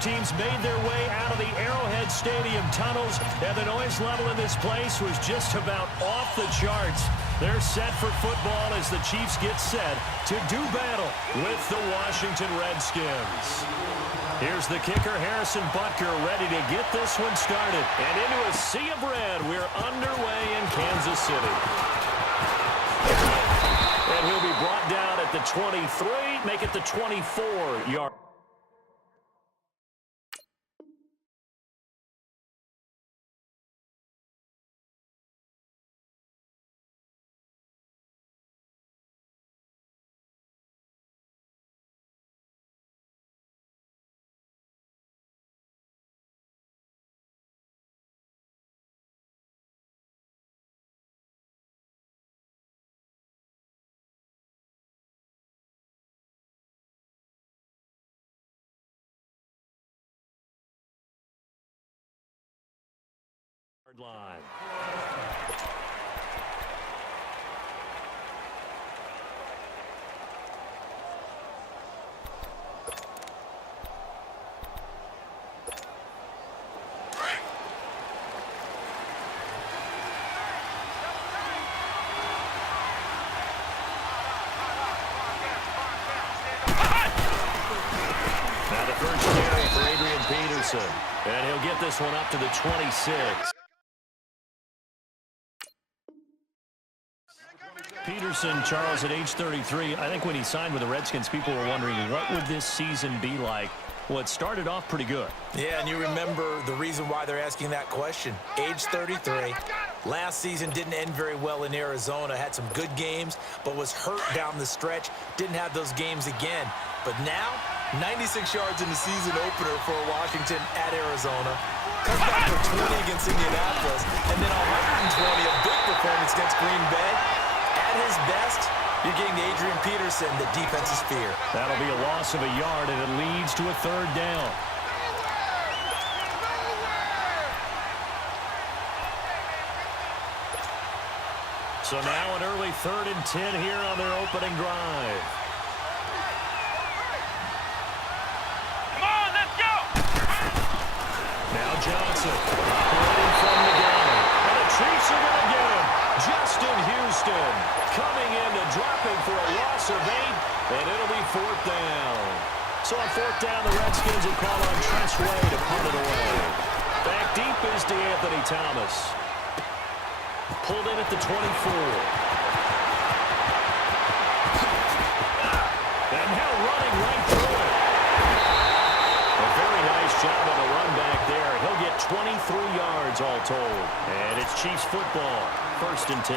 teams made their way out of the Arrowhead Stadium tunnels, and the noise level in this place was just about off the charts. They're set for football as the Chiefs get set to do battle with the Washington Redskins. Here's the kicker, Harrison Butker, ready to get this one started. And into a sea of red, we're underway in Kansas City. And he'll be brought down at the 23, make it the 24-yard. Line. Now the first carry for Adrian Peterson, and he'll get this one up to the 26. Peterson, Charles, at age 33, I think when he signed with the Redskins, people were wondering what would this season be like. Well, it started off pretty good. Yeah, and you remember the reason why they're asking that question. Age 33. Last season didn't end very well in Arizona. Had some good games, but was hurt down the stretch. Didn't have those games again. But now, 96 yards in the season opener for Washington at Arizona. Comes back for 20 against Indianapolis, and then 120, a big performance against Green Bay. At his best, you're getting Adrian Peterson, the defense's fear. That'll be a loss of a yard, and it leads to a third down. So now an early 3rd and 10 here on their opening drive. Come on, let's go! Now Johnson, operating from the gun. And the Chiefs are going to get him. Justin Houston coming in to drop him for a loss of 8, and it'll be 4th down. So on 4th down, the Redskins will call on Trent Way to punt it away. Back deep is DeAnthony Thomas. Pulled in at the 24. And now running right through it. A very nice job on the run back there. He'll get 23 yards all told. And it's Chiefs football. 1st and 10.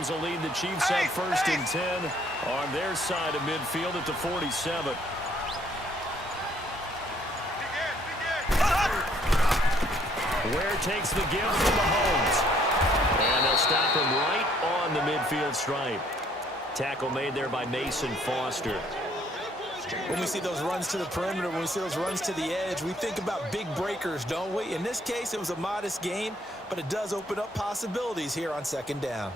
Mahomes will lead the Chiefs up 1st and 10 on their side of midfield at the 47. Ware takes the give from Mahomes. And they'll stop him right on the midfield stripe. Tackle made there by Mason Foster. When we see those runs to the perimeter, when we see those runs to the edge, we think about big breakers, don't we? In this case, it was a modest gain, but it does open up possibilities here on 2nd down.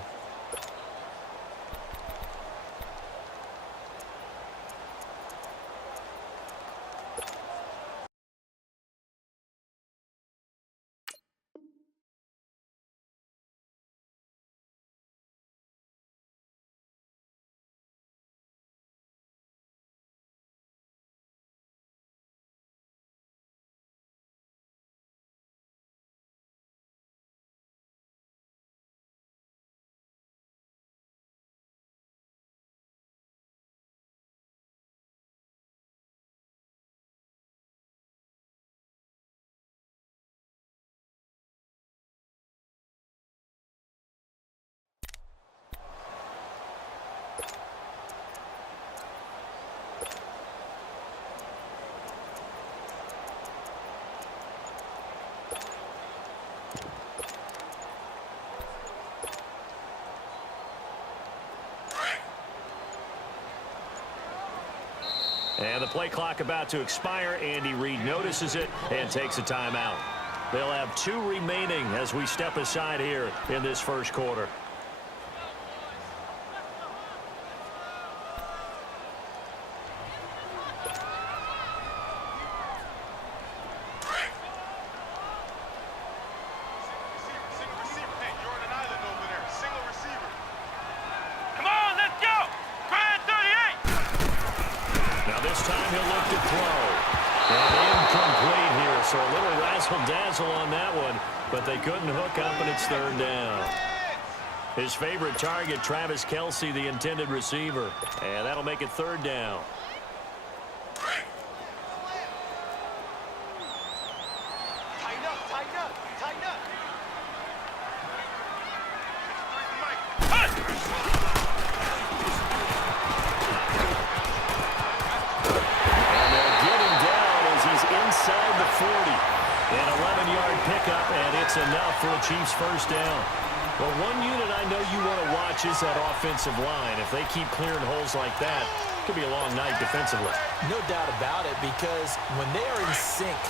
And the play clock about to expire. Andy Reid notices it and takes a timeout. They'll have 2 remaining as we step aside here in this first quarter. So a little razzle-dazzle on that one, but they couldn't hook up, and it's third down. His favorite target, Travis Kelce, the intended receiver. And that'll make it third down. Tighten up, tighten up, tighten up. Inside the 40. An 11-yard pickup, and it's enough for a Chiefs first down. Well, one unit I know you want to watch is that offensive line. If they keep clearing holes like that, it could be a long night defensively. No doubt about it, because when they are in sync,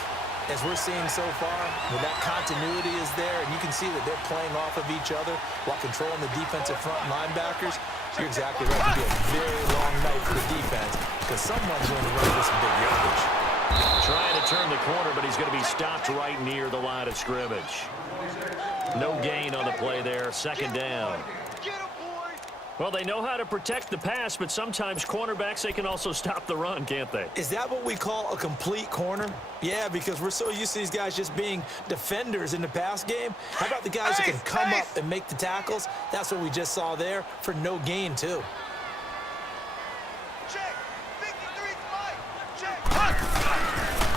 as we're seeing so far, when that continuity is there, and you can see that they're playing off of each other while controlling the defensive front linebackers, you're exactly right. It could be a very long night for the defense, because someone's going to run with some big yardage. Trying to turn the corner, but he's going to be stopped right near the line of scrimmage. No gain on the play there. Second down. Well, they know how to protect the pass, but sometimes cornerbacks, they can also stop the run, can't they? Is that what we call a complete corner? Yeah, because we're so used to these guys just being defenders in the pass game. How about the guys who can come up and make the tackles? That's what we just saw there for no gain, too.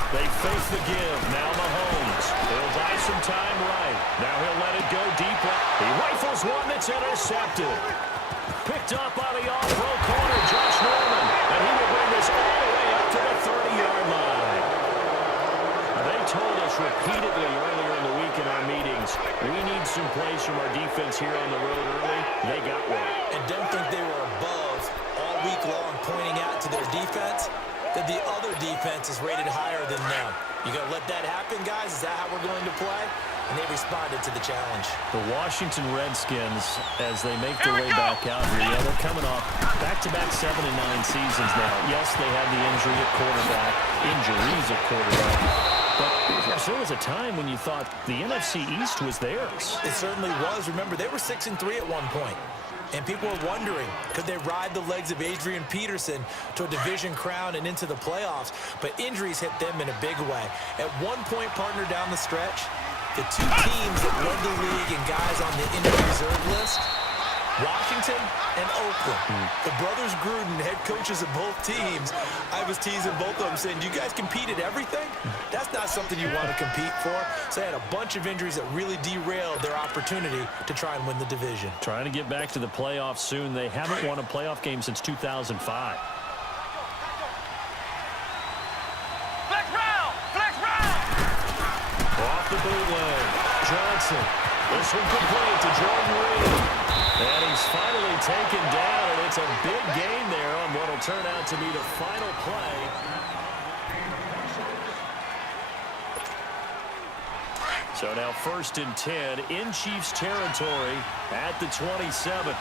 They face the give. Now Mahomes. He'll buy some time right. Now he'll let it go deep. He rifles one that's intercepted. Picked up by the off-row corner, Josh Norman. And he will bring this all the way up to the 30-yard line. They told us repeatedly earlier in the week in our meetings, we need some plays from our defense here on the road early. They got one. And don't think they were above all week long pointing out to their defense that the other defense is rated higher than them. You going to let that happen, guys? Is that how we're going to play? And they responded to the challenge. The Washington Redskins, as they make their way back out here, yeah, they're coming off back-to-back 7 and 9 seasons now. Yes, they had the injury at quarterback, injuries at quarterback. But there was a time when you thought the NFC East was theirs. It certainly was. Remember, they were 6-3 at one point. And people were wondering, could they ride the legs of Adrian Peterson to a division crown and into the playoffs? But injuries hit them in a big way. At one point, partner, down the stretch, the 2 teams that led the league and guys on the injured reserve list, Washington and Oakland. The brothers Gruden, head coaches of both teams, I was teasing both of them saying, do you guys compete at everything? That's not something you want to compete for. So they had a bunch of injuries that really derailed their opportunity to try and win the division. Trying to get back to the playoffs soon. They haven't won a playoff game since 2005. Flex round! Flex round! Off the bootleg. Johnson. This one complete to Jordan Reed. And he's finally taken down, and it's a big gain there on what will turn out to be the final play. So now 1st and 10 in Chiefs territory at the 27.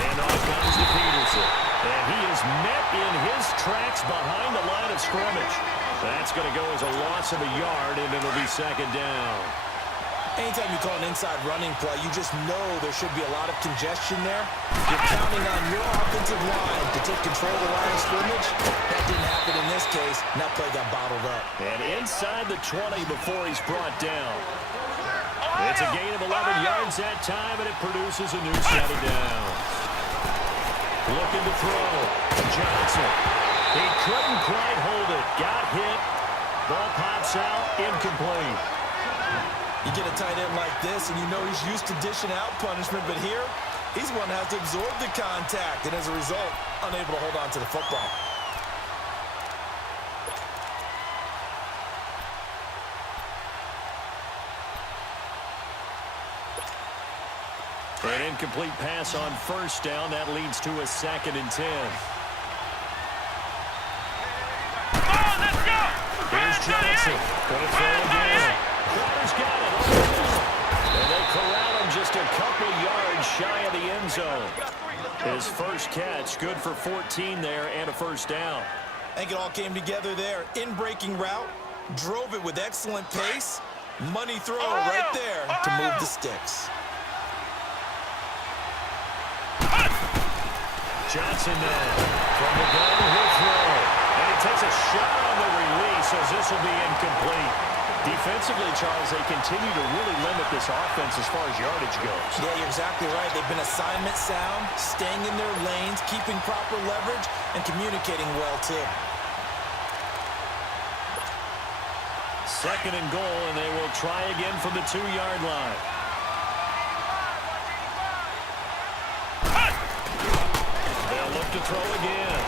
And off comes to Peterson. And he is met in his tracks behind the line of scrimmage. That's going to go as a loss of a yard, and it'll be second down. Anytime you call an inside running play, you just know there should be a lot of congestion there. You're counting on your offensive line to take control of the line of scrimmage. That didn't happen in this case, and that play got bottled up. And inside the 20 before he's brought down. It's a gain of 11 yards that time, and it produces a new set of downs. Looking to throw. Johnson. He couldn't quite hold it. Got hit. Ball pops out. Incomplete. You get a tight end like this, and you know he's used to dishing out punishment, but here, he's one that has to absorb the contact, and as a result, unable to hold on to the football. And incomplete pass on first down. That leads to a 2nd and 10. Here's Johnson. Going to throw again. Crowder's got it. And they corral him just a couple yards shy of the end zone. His first catch, good for 14 there and a first down. I think it all came together there. In-breaking route, drove it with excellent pace. Money throw right there to move the sticks. Johnson now from the gun, he'll throw. And he takes a shot on the release as this will be incomplete. Defensively, Charles, they continue to really limit this offense as far as yardage goes. Yeah, you're exactly right. They've been assignment sound, staying in their lanes, keeping proper leverage, and communicating well, too. 2nd and goal, and they will try again from the 2-yard line. They'll look to throw again.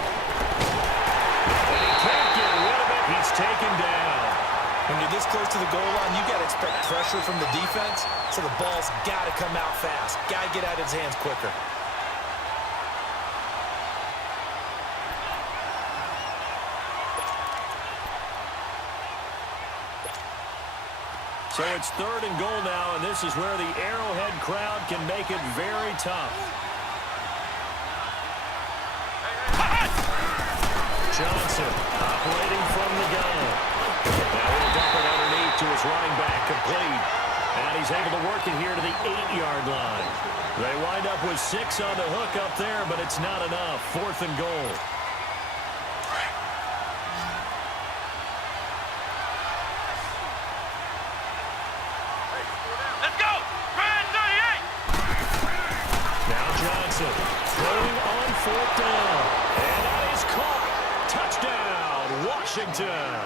And he can't get rid of it. He's taken down. When you're this close to the goal line, you got to expect pressure from the defense, so the ball's got to come out fast. Got to get out of his hands quicker. So it's 3rd and goal now, and this is where the Arrowhead crowd can make it very tough. Johnson operating from the gun. Now he'll dump it underneath to his running back, complete. And he's able to work it here to the 8-yard line. They wind up with 6 on the hook up there, but it's not enough. 4th and goal. Let's go! Brand 98! Now Johnson throwing on 4th down. And that is caught. Touchdown, Washington.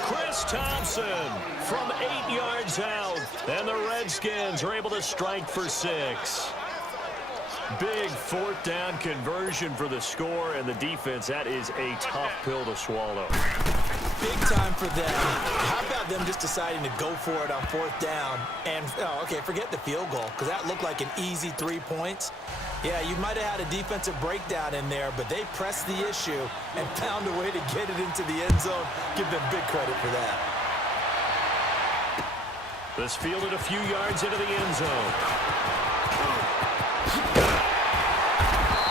Chris Thompson from 8 yards out. And the Redskins are able to strike for 6. Big 4th down conversion for the score, and the defense, that is a tough pill to swallow. Big time for them. How about them just deciding to go for it on 4th down? And, okay, forget the field goal, because that looked like an easy 3 points. Yeah, you might have had a defensive breakdown in there, but they pressed the issue and found a way to get it into the end zone. Give them big credit for that. This fielded a few yards into the end zone.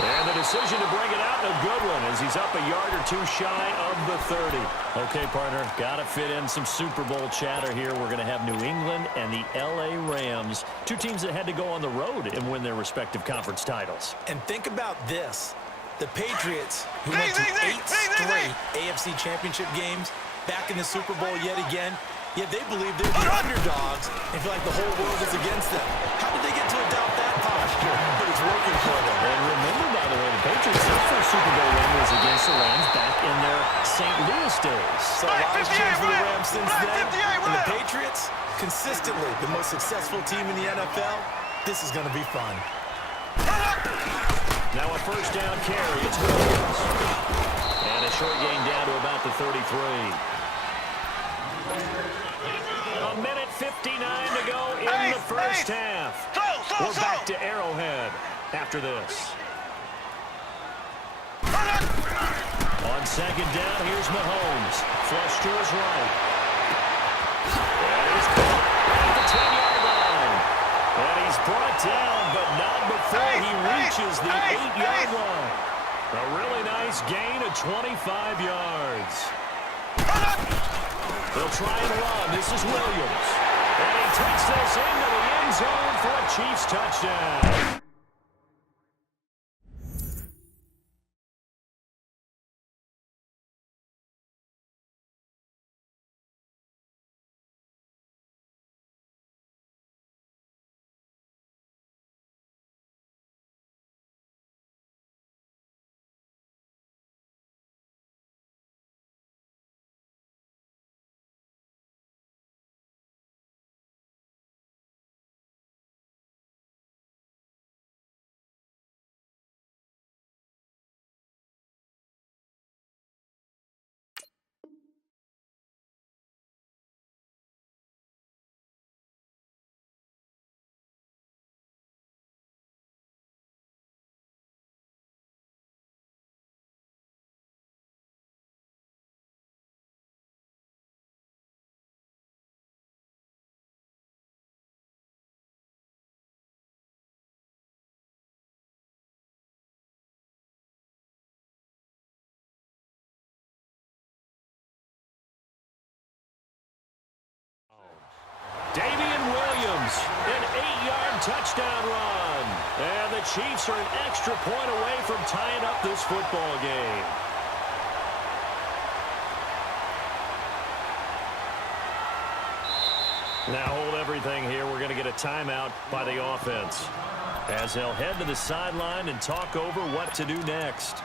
And the decision to bring it out, a good one, as he's up a yard or 2 shy of the 30. Okay, partner, got to fit in some Super Bowl chatter here. We're going to have New England and the L.A. Rams, 2 teams that had to go on the road and win their respective conference titles. And think about this. The Patriots, who went to 8 straight AFC championship games, back in the Super Bowl yet again, yet they believe they're the underdogs and feel like the whole world is against them. How did they get to adopt that posture? But it's working for them. And remember, by the way, the Patriots, their first Super Bowl win was against the Rams back in their St. Louis days. So a lot has changed for the Rams since then. And the Patriots, consistently the most successful team in the NFL. This is going to be fun. Now a first down carry. It's Williams. And a short gain down to about the 33. A minute 59 to go in the first half. We're back to Arrowhead after this. On 2nd down, here's Mahomes. Flush to his right. And he's caught at the 10-yard line. And he's brought down, but not before he reaches the 8-yard line. A really nice gain of 25 yards. They'll try and run. This is Williams. And he takes this into the end zone for a Chiefs touchdown. touchdown run. And the Chiefs are an extra point away from tying up this football game. Now hold everything here. We're going to get a timeout by the offense, as they'll head to the sideline and talk over what to do next.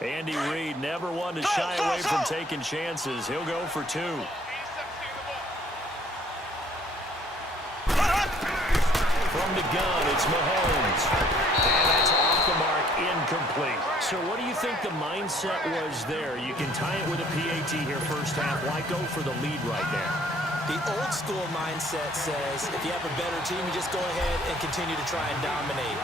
Andy Reid never one to shy away from taking chances. He'll go for two. From the gun, it's Mahomes. And that's off the mark, incomplete. So what do you think the mindset was there? You can tie it with a PAT here first half. Why go for the lead right now? The old school mindset says if you have a better team, you just go ahead and continue to try and dominate.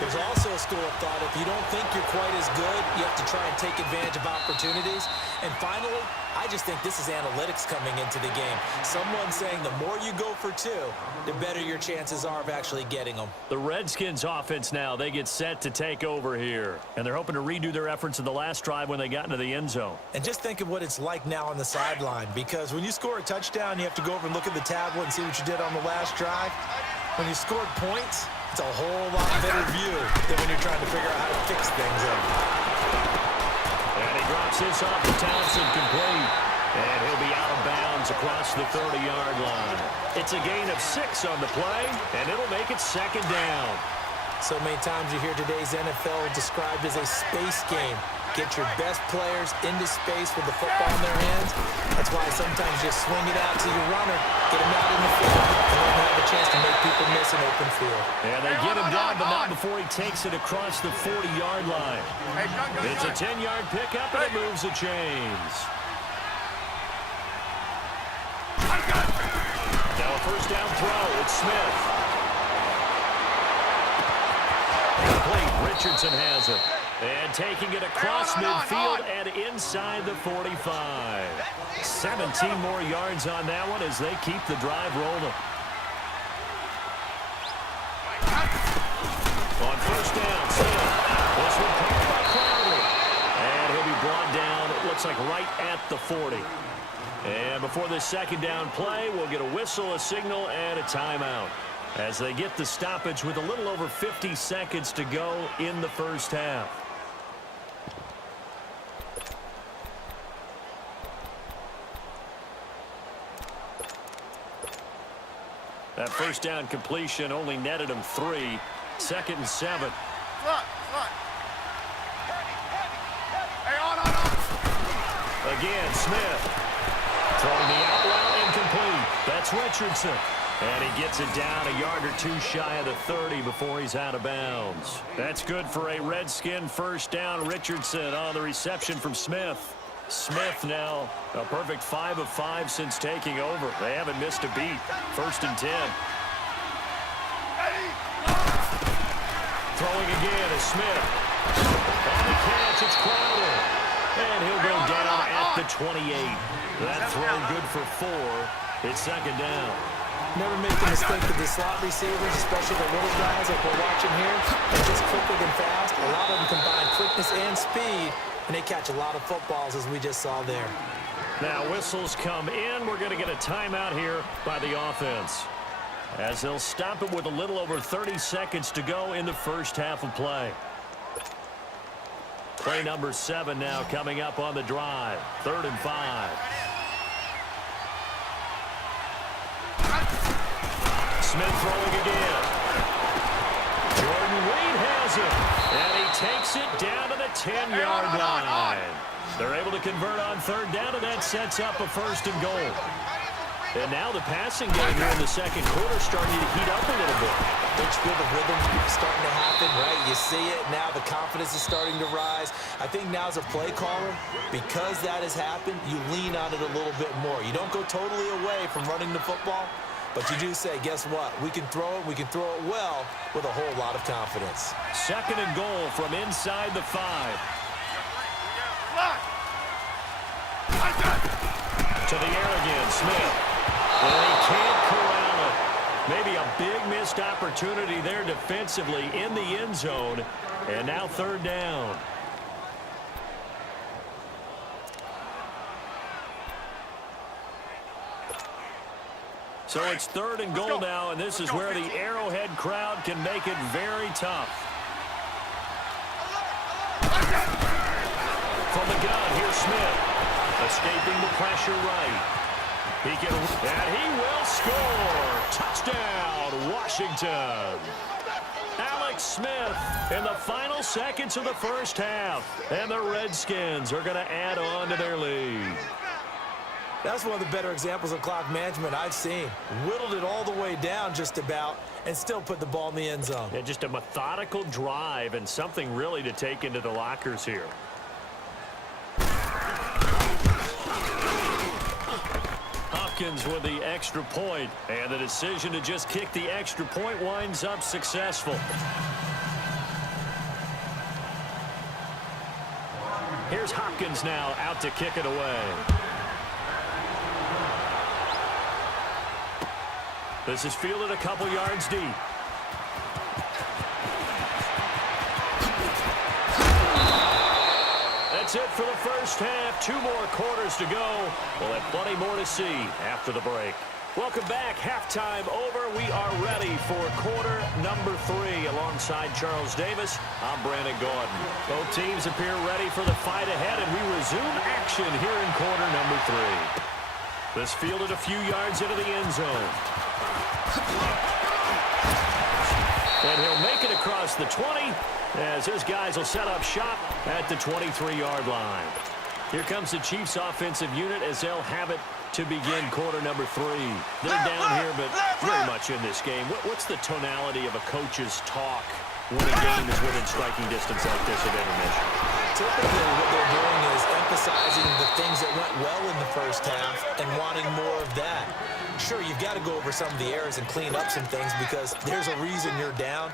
There's also a school of thought, if you don't think you're quite as good, you have to try and take advantage of opportunities. And finally, I just think this is analytics coming into the game. Someone saying the more you go for two, the better your chances are of actually getting them. The Redskins offense now, they get set to take over here. And they're hoping to redo their efforts in the last drive when they got into the end zone. And just think of what it's like now on the sideline, because when you score a touchdown, you have to go over and look at the tablet and see what you did on the last drive. When you scored points, it's a whole lot better view than when you're trying to figure out how to fix things up. And he drops this off to Townsend, complete. And he'll be out of bounds across the 30-yard line. It's a gain of 6 on the play, and it'll make it second down. So many times you hear today's NFL described as a space game. Get your best players into space with the football in their hands. That's why sometimes you swing it out to your runner, get him out in the field, and then have a chance to make people miss an open field. And they get him down, but not before he takes it across the 40-yard line. It's a 10-yard pickup, and it moves the chains. Now a first down throw. It's Smith. Complete. Richardson has it. And taking it across midfield and inside the 45. 17 more yards on that one as they keep the drive rolling. On first down, Smith. This one caught by Crowder. And he'll be brought down, it looks like right at the 40. And before this second down play, we'll get a whistle, a signal, and a timeout, as they get the stoppage with a little over 50 seconds to go in the first half. That first down completion only netted him 3. 2nd and 7. Again, Smith. Throwing the out route, incomplete. That's Richardson. And he gets it down a yard or two shy of the 30 before he's out of bounds. That's good for a Redskin first down. Richardson on the reception from Smith. Smith now a perfect 5 of 5 since taking over. They haven't missed a beat. 1st and 10. Throwing again is Smith. On the catch, it's Crowder. And he'll go down at the 28. That throw good for 4. It's 2nd down. Never make the mistake of the slot receivers, especially the little guys like we're watching here. They're just quicker than fast. A lot of them combine quickness and speed, and they catch a lot of footballs, as we just saw there. Now whistles come in. We're going to get a timeout here by the offense, as they'll stop it with a little over 30 seconds to go in the first half of play. Play number 7 now coming up on the drive. 3rd and 5. Smith throwing again. Jordan Reed has it. And he takes it down to the 10-yard line. They're able to convert on 3rd down, and that sets up a 1st and goal. And now the passing game here in the 2nd quarter starting to heat up a little bit. Don't you feel the rhythm starting to happen, right? You see it now. The confidence is starting to rise. I think now as a play caller, because that has happened, you lean on it a little bit more. You don't go totally away from running the football, but you do say, guess what? We can throw it. We can throw it well with a whole lot of confidence. 2nd and goal from inside the 5. To the air again, Smith. And he can't corral it. Maybe a big missed opportunity there defensively in the end zone. And now 3rd down. So it's 3rd and goal now, and this is where the Arrowhead crowd can make it very tough. From the gun, here's Smith. Escaping the pressure right. And he will score. Touchdown, Washington. Alex Smith in the final seconds of the first half. And the Redskins are going to add on to their lead. That's one of the better examples of clock management I've seen. Whittled it all the way down just about and still put the ball in the end zone. Yeah, just a methodical drive and something really to take into the lockers here. Hopkins with the extra point, and the decision to just kick the extra point winds up successful. Here's Hopkins now out to kick it away. This is fielded a couple yards deep. That's it for the first half. 2 more quarters to go. We'll have plenty more to see after the break. Welcome back. Halftime over. We are ready for quarter number 3. Alongside Charles Davis, I'm Brandon Gordon. Both teams appear ready for the fight ahead, and we resume action here in quarter number 3. This fielded a few yards into the end zone. And he'll make it across the 20 as his guys will set up shop at the 23-yard line. Here comes the Chiefs offensive unit as they'll have it to begin quarter number 3. They're down here, but very much in this game. What's the tonality of a coach's talk when a game is within striking distance like this at intermission? Typically, what they're doing is emphasizing the things that went well in the first half and wanting more of that. Sure, you've got to go over some of the errors and clean up some things because there's a reason you're down.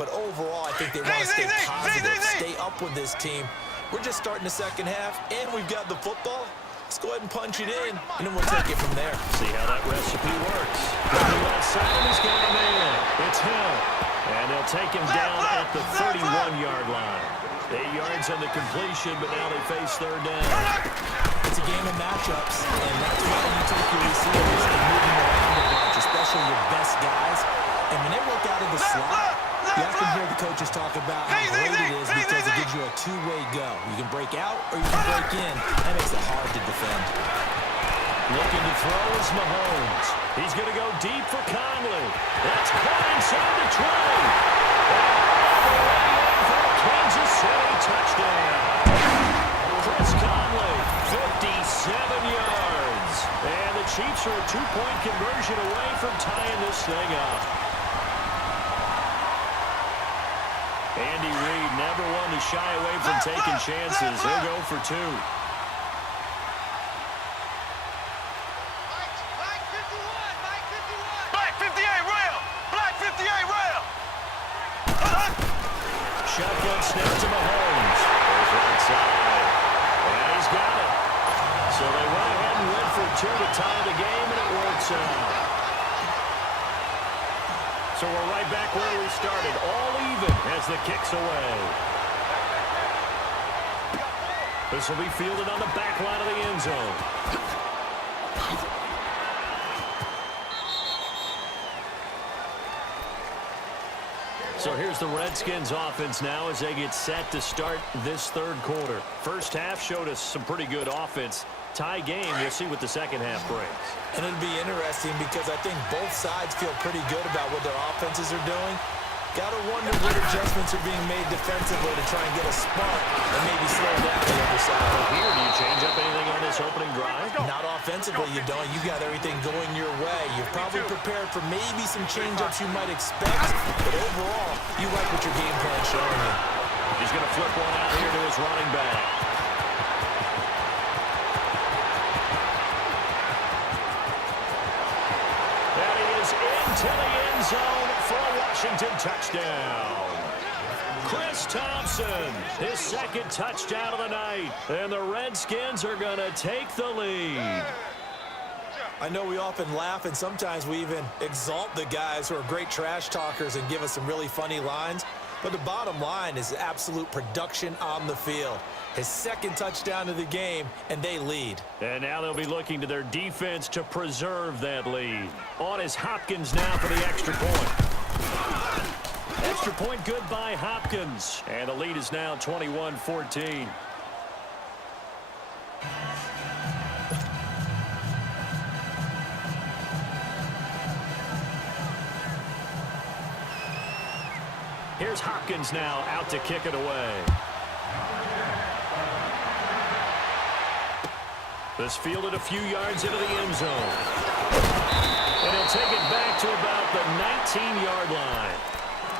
But overall, I think they want to stay positive, stay up with this team. We're just starting the second half, and we've got the football. Let's go ahead and punch it in, and then we'll take it from there. See how that recipe works. On the left side, he's got a man. It's Hill. And they'll take him down at the 31-yard line. 8 yards on the completion, but now they face 3rd down. It's a game of matchups, and that's why you take your receivers and move them around a bunch, especially your best guys. And when they work out of the slot, you often hear the coaches talk about how great it is because it gives you a 2-way go. You can break out or you can break in. That makes it hard to defend. Looking to throw is Mahomes. He's going to go deep for Conley. That's caught inside the 20. For a Kansas City touchdown. Chris Conley, 57 yards. And the Chiefs are a 2-point conversion away from tying this thing up. Andy Reid never one to shy away from taking chances. He'll go for 2. Black 58 rail! Black 58 rail! Shotgun snap to Mahomes. Goes right side. And he's got it. So they went ahead and went for 2 to tie the game, and it works out. So we're right back where we started, all even as the kick's away. This will be fielded on the back line of the end zone. So here's the Redskins offense now as they get set to start this 3rd quarter. First half showed us some pretty good offense. Tie game, we'll see what the second half brings. And it'll be interesting because I think both sides feel pretty good about what their offenses are doing. Got to wonder what adjustments are being made defensively to try and get a spark and maybe slow down the other side. Here, do you change up anything on this opening drive? Not offensively, you don't. You got everything going your way. You're probably prepared for maybe some change-ups you might expect, but overall, you like what your game plan's showing you. He's going to flip one out here to his running back. Into the end zone for a Washington touchdown. Chris Thompson, his 2nd touchdown of the night. And the Redskins are going to take the lead. I know we often laugh and sometimes we even exalt the guys who are great trash talkers and give us some really funny lines. But the bottom line is absolute production on the field. His second touchdown of the game, and they lead. And now they'll be looking to their defense to preserve that lead. On is Hopkins now for the extra point. Extra point good by Hopkins. And the lead is now 21-14. Here's Hopkins now out to kick it away. This fielded a few yards into the end zone. And he'll take it back to about the 19-yard line.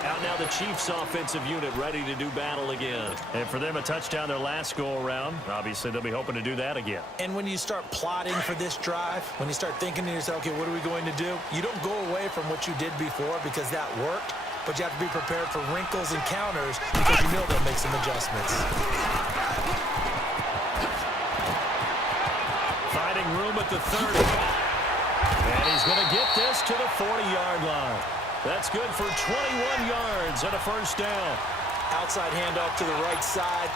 Out now the Chiefs offensive unit ready to do battle again. And for them a touchdown their last go-around. Obviously they'll be hoping to do that again. And when you start plotting for this drive, when you start thinking to yourself, okay, what are we going to do? You don't go away from what you did before because that worked. But you have to be prepared for wrinkles and counters because you know they'll make some adjustments. Finding room at the 30. And he's going to get this to the 40-yard line. That's good for 21 yards and a first down. Outside handoff to the right side.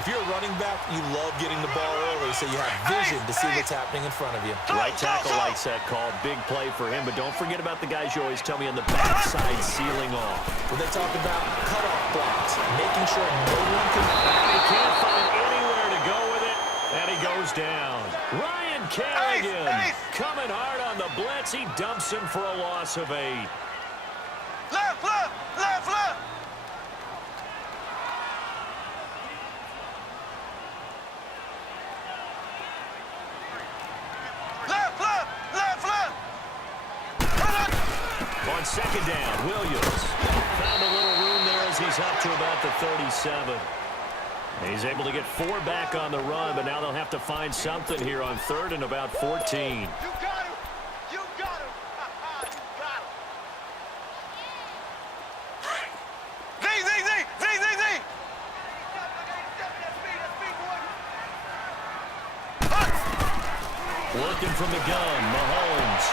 If you're a running back, you love getting the ball early so you have vision to see what's happening in front of you. Right tackle likes that call. Big play for him, but don't forget about the guys you always tell me on the backside sealing off. When they talk about cutoff blocks, making sure no one can... And he can't find anywhere to go with it, and he goes down. Ryan Kerrigan coming hard on the blitz. He dumps him for a loss of 8. Left, left, left, left. On second down, Williams found a little room there as he's up to about the 37. He's able to get 4 back on the run, but now they'll have to find something here on 3rd and about 14. You got him. You got him. You got him. Z. Working from the gun, Mahomes.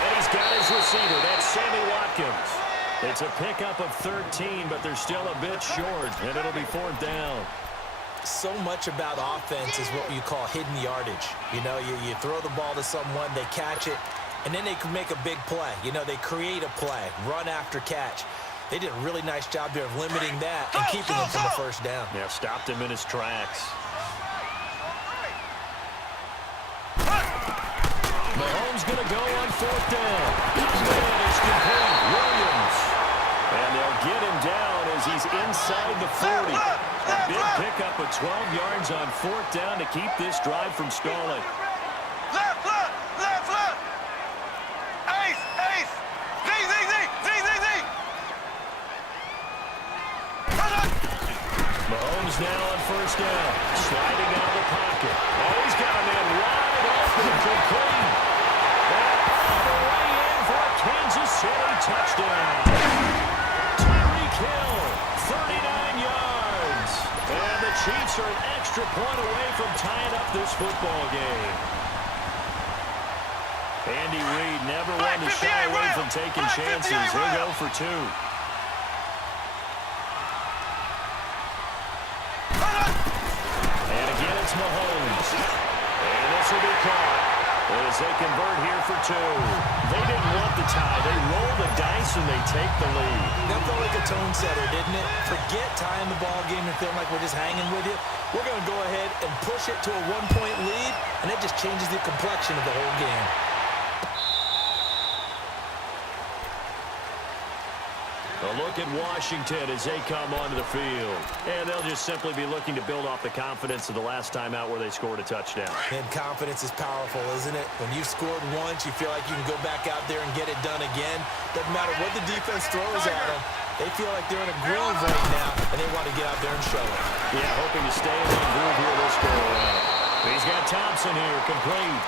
And he's got his receiver. That's Sammy Watkins. It's a pickup of 13, but they're still a bit short, and it'll be 4th down. So much about offense is what you call hidden yardage. You know, you throw the ball to someone, they catch it, and then they can make a big play. You know, they create a play, run after catch. They did a really nice job there of limiting that and keeping him from the first down. Yeah, stopped him in his tracks. Mahomes going to go on 4th down. And it's complete. Williams. And they'll get him down as he's inside the 40. A big pickup of 12 yards on 4th down to keep this drive from stalling. Left. Ace. Z. Mahomes now on 1st down. Sliding out of the pocket. Oh, he's got a man wide open. Complete. And the way in for a Kansas City touchdown. Tyreek Hill, 39 yards. And the Chiefs are an extra point away from tying up this football game. Andy Reid never one to shy away from taking chances. He'll go for 2. And again, it's Mahomes. And this will be caught as they convert here for 2. They didn't want the tie. They roll the dice and they take the lead. That felt like a tone setter, didn't it? Forget tying the ball game and feeling like we're just hanging with you. We're going to go ahead and push it to a 1-point lead, and it just changes the complexion of the whole game. A look at Washington as they come onto the field. And they'll just simply be looking to build off the confidence of the last time out where they scored a touchdown. And confidence is powerful, isn't it? When you've scored once, you feel like you can go back out there and get it done again. Doesn't matter what the defense throws at them. They feel like they're in a groove right now, and they want to get out there and show it. Yeah, hoping to stay in that groove here this go around. He's got Thompson here, complete.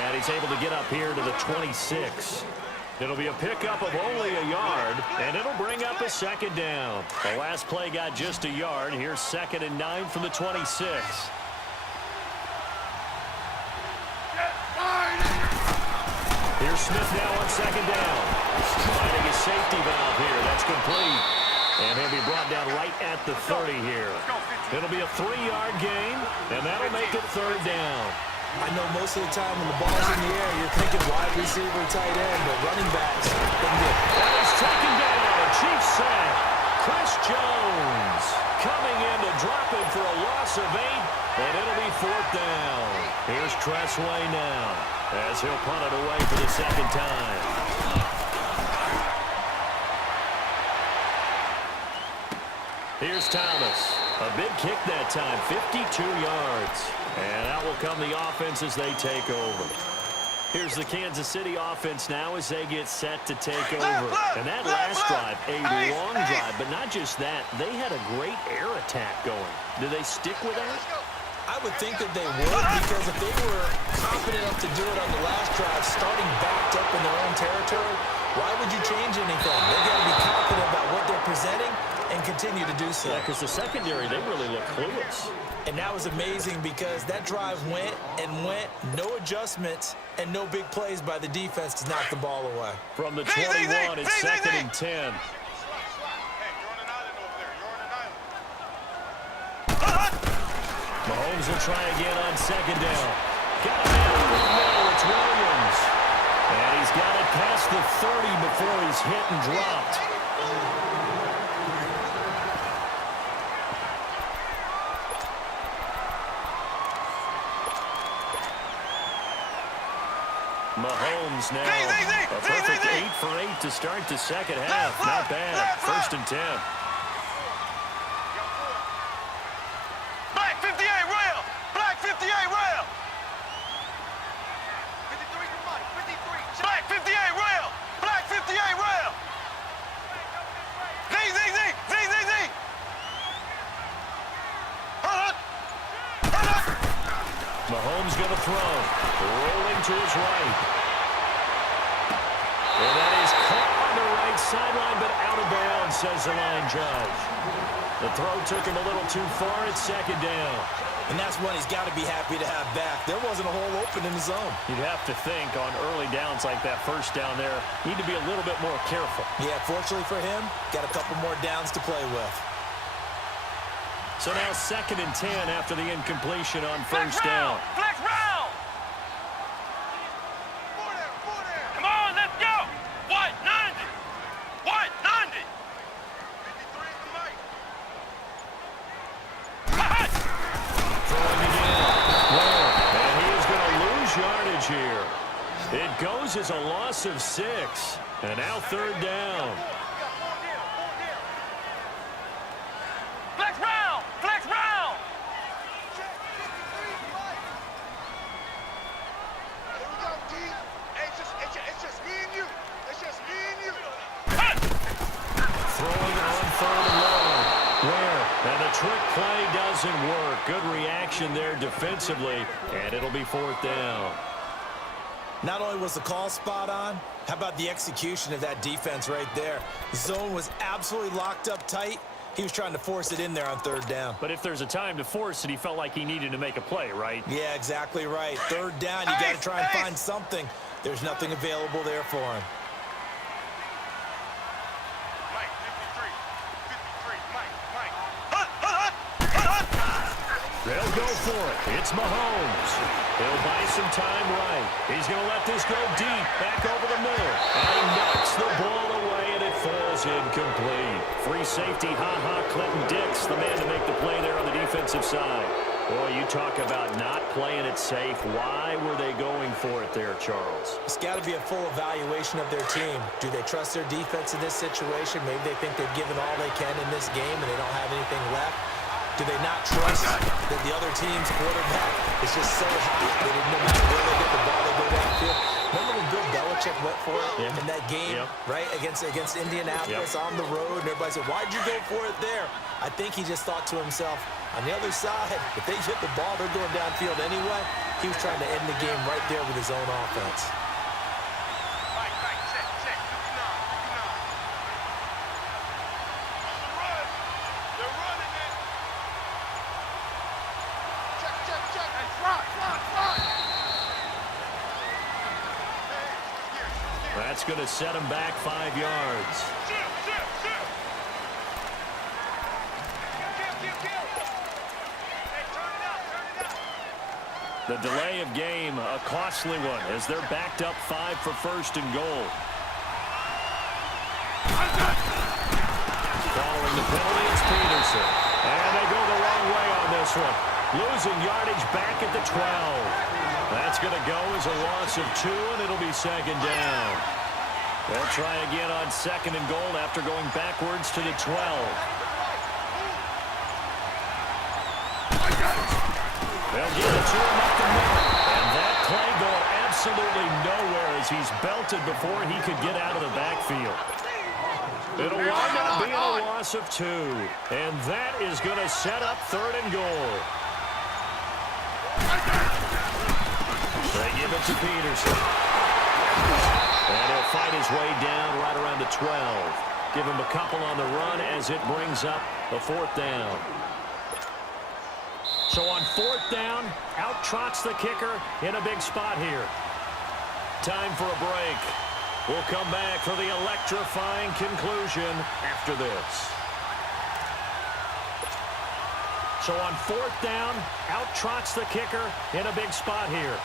And he's able to get up here to the 26. It'll be a pickup of only a yard, and it'll bring up a second down. The last play got just a yard. Here's 2nd and 9 from the 26. Here's Smith now on 2nd down. Finding his safety valve here. That's complete. And he'll be brought down down right at the 30 here. It'll be a 3-yard gain, and that'll make it 3rd down. I know most of the time when the ball's in the air, you're thinking wide receiver, tight end, but running backs can get. That is taken down. A Chiefs sack. Chris Jones coming in to drop it for a loss of 8, and it'll be 4th down. Here's Tressway now as he'll punt it away for the 2nd time. Here's Thomas. A big kick that time, 52 yards. And out will come the offense as they take over. Here's the Kansas City offense now as they get set to take over. And that last drive, a long drive, but not just that. They had a great air attack going. Do they stick with that? I would think that they would, because if they were confident enough to do it on the last drive, starting backed up in their own territory, why would you change anything? They've got to be confident about what they're presenting and continue to do so. Yeah, because the secondary, they really look clueless. And that was amazing because that drive went and went, no adjustments, and no big plays by the defense to knock the ball away. From the 21, it's 2nd and 10. Mahomes will try again on 2nd down. Got a man over the middle. It's Williams. And he's got it past the 30 before he's hit and dropped. Mahomes now. A perfect 8 for 8 to start the 2nd half. Not bad. 1st and 10. Black 58 rail! Black 58 rail! 53 to Mike, 53. Black 58 rail! Black 58 rail! Z, Z, Z, Z, Z, Z! Mahomes going to throw. Rolling to his right. And that is caught on the right sideline, but out of bounds, says the line judge. The throw took him a little too far. It's 2nd down. And that's one he's got to be happy to have back. There wasn't a hole open in the zone. You'd have to think on early downs like that 1st down there, need to be a little bit more careful. Yeah, fortunately for him, got a couple more downs to play with. So now 2nd and 10 after the incompletion on 1st down. Flex round! Come on, let's go! White 90! White 90! 53 to Mike. Throwing again. And he is going to lose yardage here. It goes as a loss of 6. And now 3rd down. Flex round! Flex round! Here we go, D. It's just me and you. It's just me and you. Throwing on 3rd and long. Where? And the trick play doesn't work. Good reaction there defensively. And it'll be 4th down. Not only was the call spot on, how about the execution of that defense right there? The zone was absolutely locked up tight. He was trying to force it in there on 3rd down. But if there's a time to force it, he felt like he needed to make a play, right? Yeah, exactly right. 3rd down, you got to try and find something. There's nothing available there for him. Mike, 53. 53. Mike. They'll go for it. It's Mahomes. He'll buy some time right. He's going to let this go deep, back over the middle. And he knocks the ball away, and it falls incomplete. Free safety, Clinton Dix, the man to make the play there on the defensive side. Boy, you talk about not playing it safe. Why were they going for it there, Charles? It's got to be a full evaluation of their team. Do they trust their defense in this situation? Maybe they think they've given all they can in this game and they don't have anything left. Do they not trust that the other team's quarterback is just so hot that no matter where they get the ball, they go downfield? Remember when Bill Belichick went for it in that game, right, against Indianapolis on the road, and everybody said, why'd you go for it there? I think he just thought to himself, on the other side, if they get the ball, they're going downfield anyway. He was trying to end the game right there with his own offense. Check. 59. On the run. They're running it. Check. Hey, front. That's going to set him back 5 yards. Shift. The delay of game, a costly one, as they're backed up 5 for first and goal. Following the penalty, it's Peterson. And they go the wrong way on this one. Losing yardage back at the 12. That's going to go as a loss of 2, and it'll be second down. They'll try again on second and goal after going backwards to the 12. They'll give it to him up the middle. And that play going absolutely nowhere as he's belted before he could get out of the backfield. It'll wind up being a loss of 2. And that is going to set up third and goal. They give it to Peterson. And he'll fight his way down right around the 12. Give him a couple on the run as it brings up a 4th down. So on 4th down, out trots the kicker in a big spot here. Time for a break. We'll come back for the electrifying conclusion after this. So on 4th down, out trots the kicker in a big spot here.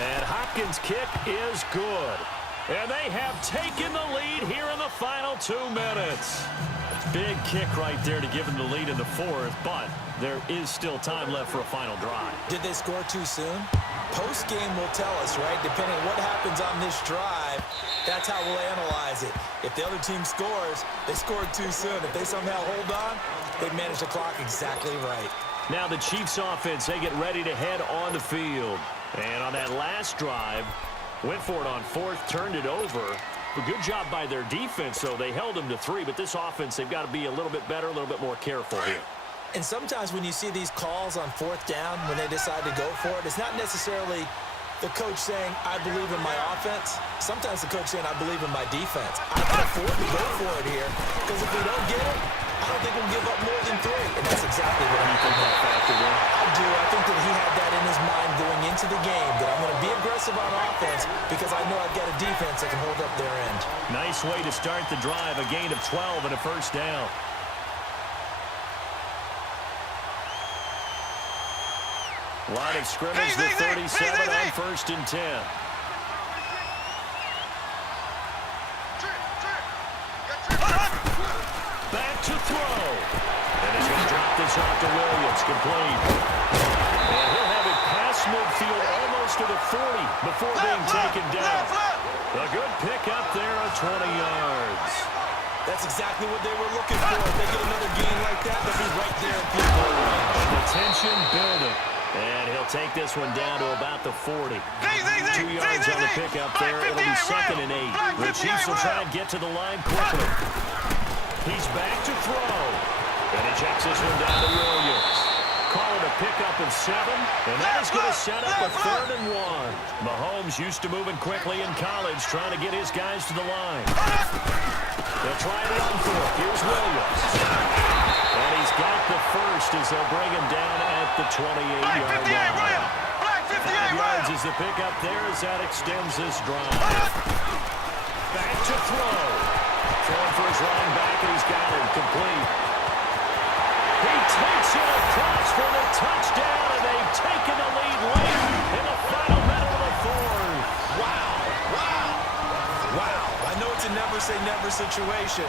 And Hopkins' kick is good. And they have taken the lead here in the final 2 minutes. Big kick right there to give them the lead in the 4th, but there is still time left for a final drive. Did they score too soon? Post-game will tell us, right? Depending on what happens on this drive, that's how we'll analyze it. If the other team scores, they scored too soon. If they somehow hold on, they manage the clock exactly right. Now the Chiefs offense, they get ready to head on the field. And on that last drive, went for it on 4th, turned it over. A good job by their defense, though. They held them to 3, but this offense, they've got to be a little bit better, a little bit more careful here. And sometimes when you see these calls on 4th down, when they decide to go for it, it's not necessarily the coach saying, I believe in my offense. Sometimes the coach saying, I believe in my defense. I can afford to go for it here, because if we don't get it, I don't think we'll give up more than 3. And that's exactly what I'm thinking. I do. I think that he had that in his mind going into the game, that I'm going to be aggressive on offense because I know I've got a defense that can hold up their end. Nice way to start the drive, a gain of 12 and a 1st down. Line of scrimmage, the 37 on 1st and 10. Back to throw. And he's going to drop this off to Williams, complete. And he'll have it past midfield almost to the 40 before being taken down. A good pick up there on 20 yards. That's exactly what they were looking for. If they get another gain like that, they'll be right there in field goal range. The tension building. And he'll take this one down to about the 40. 2 yards on the pickup there. It'll be 2nd and 8. The Chiefs will try and get to the line quickly. He's back to throw. And he checks this one down to Williams. Call it a pickup of 7. And that is going to set up a 3rd and 1. Mahomes used to moving quickly in college, trying to get his guys to the line. They'll try it on for it. Here's Williams. And he's got the 1st as they'll bring him down at the 28-yard line. 5 yards is the pickup there as that extends this drive. Back to throw. Throwing for his running back, and he's got it complete. He takes it across for the touchdown, and they've taken the lead late in the final minute of the 4th. Wow. I know it's a never-say-never situation,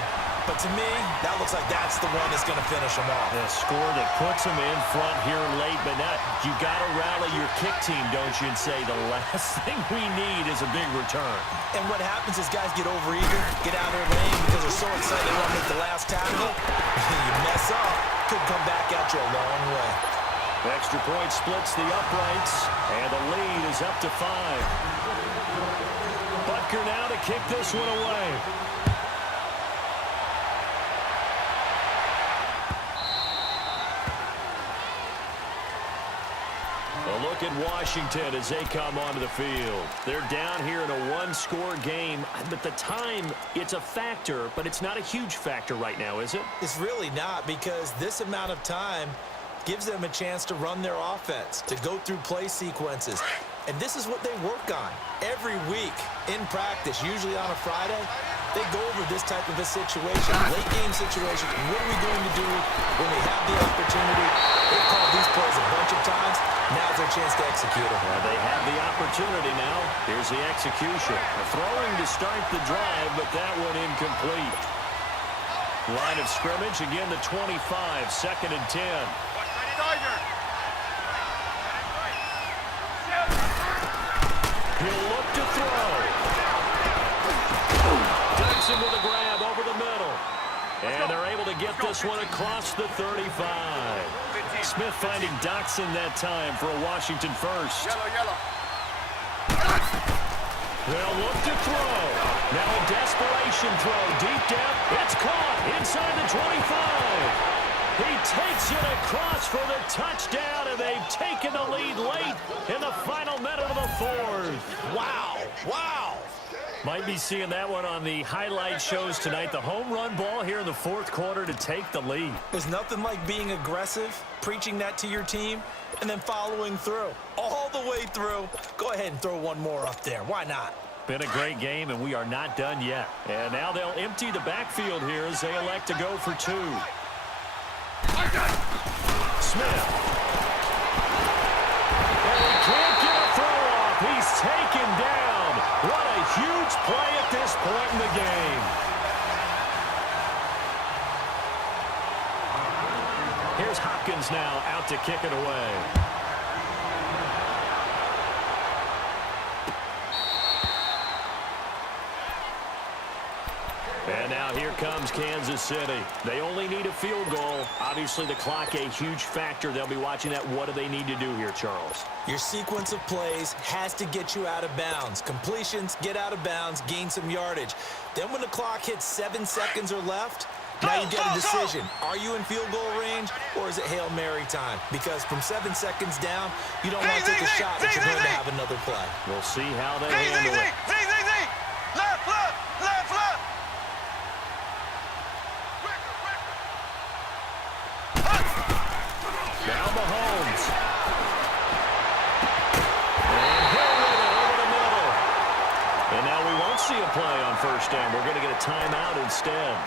but to me, that looks like that's the one that's going to finish them off. The score that puts them in front here late, but now you got to rally your kick team, don't you, and say the last thing we need is a big return. And what happens is guys get overeager, get out of their lane because they're so excited they want to make the last tackle. You mess up, could come back at you a long way. The extra point splits the uprights, and the lead is up to 5. Butker now to kick this one away. A look at Washington as they come onto the field. They're down here in a one-score game. But the time, it's a factor, but it's not a huge factor right now, is it? It's really not, because this amount of time gives them a chance to run their offense, to go through play sequences. And this is what they work on every week in practice, usually on a Friday. They go over this type of a situation, late game situation. What are we going to do when we have the opportunity? They've called these plays a bunch of times. Now's their chance to execute them. They have the opportunity now. Here's the execution. A throwing to start the drive, but that one incomplete. Line of scrimmage, again the 25, 2nd and 10. He'll look to throw. Dodson with a grab over the middle. And they're able to get this one across the 35. Smith finding Dodson that time for a Washington first. They'll look to throw. Now a desperation throw. Deep down. It's caught inside the 25. He takes it across for the touchdown, and they've taken the lead late in the final minute of the 4th. Wow. Wow. Might be seeing that one on the highlight shows tonight. The home run ball here in the 4th quarter to take the lead. There's nothing like being aggressive, preaching that to your team, and then following through. All the way through. Go ahead and throw one more up there. Why not? Been a great game, and we are not done yet. And now they'll empty the backfield here as they elect to go for 2. Smith. And he can't get a throw off. He's taken down. What a huge play at this point in the game. Here's Hopkins now out to kick it away. And now here comes Kansas City. They only need a field goal. Obviously, the clock a huge factor. They'll be watching that. What do they need to do here, Charles? Your sequence of plays has to get you out of bounds. Completions, get out of bounds, gain some yardage. Then when the clock hits 7 seconds or left, now you get a decision. Are you in field goal range, or is it Hail Mary time? Because from 7 seconds down, you don't want to take a shot that you're going to have another play. We'll see how they handle it. Left, left, left, left. Now Mahomes. And Hill with it over the middle. And now we won't see a play on first down. We're going to get a timeout instead,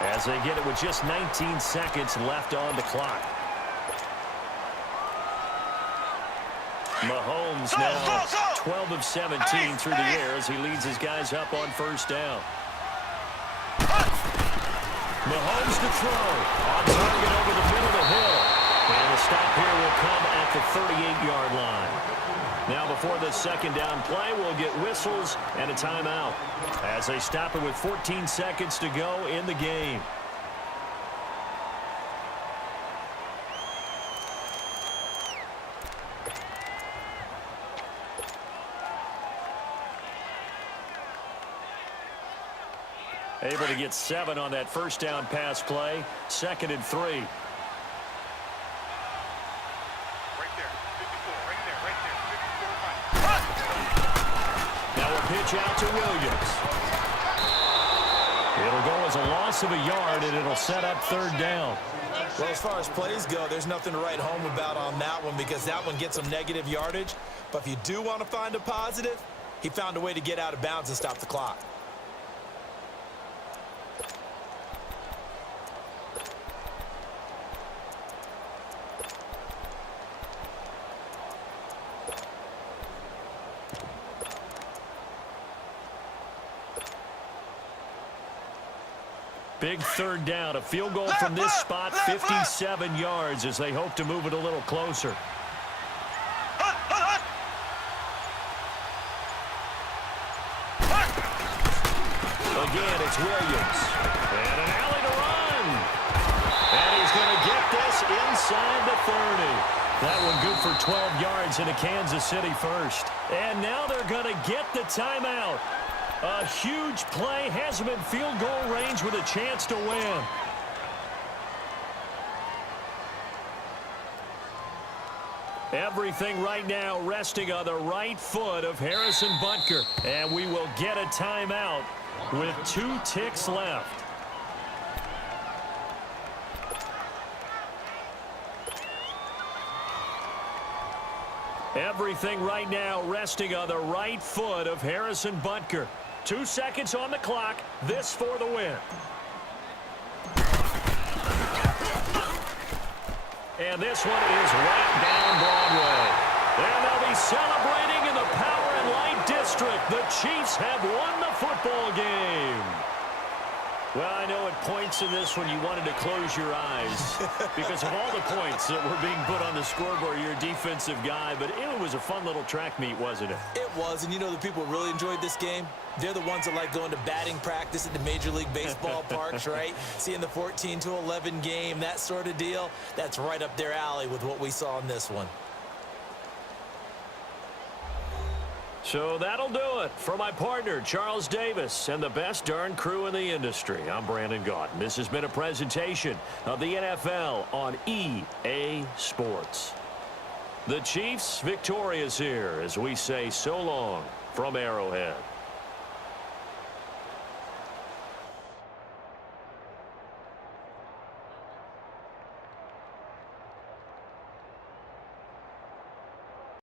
as they get it with just 19 seconds left on the clock. Mahomes now 12 of 17 through the air as he leads his guys up on first down. Mahomes to throw. On target over the middle to Hill. And the stop here will come at the 38-yard line. Now before the second down play, we'll get whistles and a timeout as they stop it with 14 seconds to go in the game. Able to get 7 on that first down pass play. 2nd and 3. Right there. 54. Right there. 54. Now a pitch out to Williams. It'll go as a loss of a yard, and it'll set up 3rd down. Well, as far as plays go, there's nothing to write home about on that one because that one gets some negative yardage. But if you do want to find a positive, he found a way to get out of bounds and stop the clock. Big 3rd down. A field goal from this spot, 57 yards as they hope to move it a little closer. Again, it's Williams. And an alley to run. And he's going to get this inside the 30. That one good for 12 yards into Kansas City first. And now they're going to get the timeout. A huge play, has him in field goal range with a chance to win. Everything right now resting on the right foot of Harrison Butker. And we will get a timeout with 2 ticks left. Everything right now resting on the right foot of Harrison Butker. 2 seconds on the clock. This for the win. And this one is right down Broadway. And they'll be celebrating in the Power and Light District. The Chiefs have won the football game. Well, I know at points in this one you wanted to close your eyes because of all the points that were being put on the scoreboard. You're a defensive guy, but it was a fun little track meet, wasn't it? It was, and you know the people who really enjoyed this game? They're the ones that like going to batting practice at the Major League Baseball parks, right? Seeing the 14-11 game, that sort of deal. That's right up their alley with what we saw in this one. So that'll do it for my partner, Charles Davis, and the best darn crew in the industry. I'm Brandon Gaudin. This has been a presentation of the NFL on EA Sports. The Chiefs victorious here as we say so long from Arrowhead.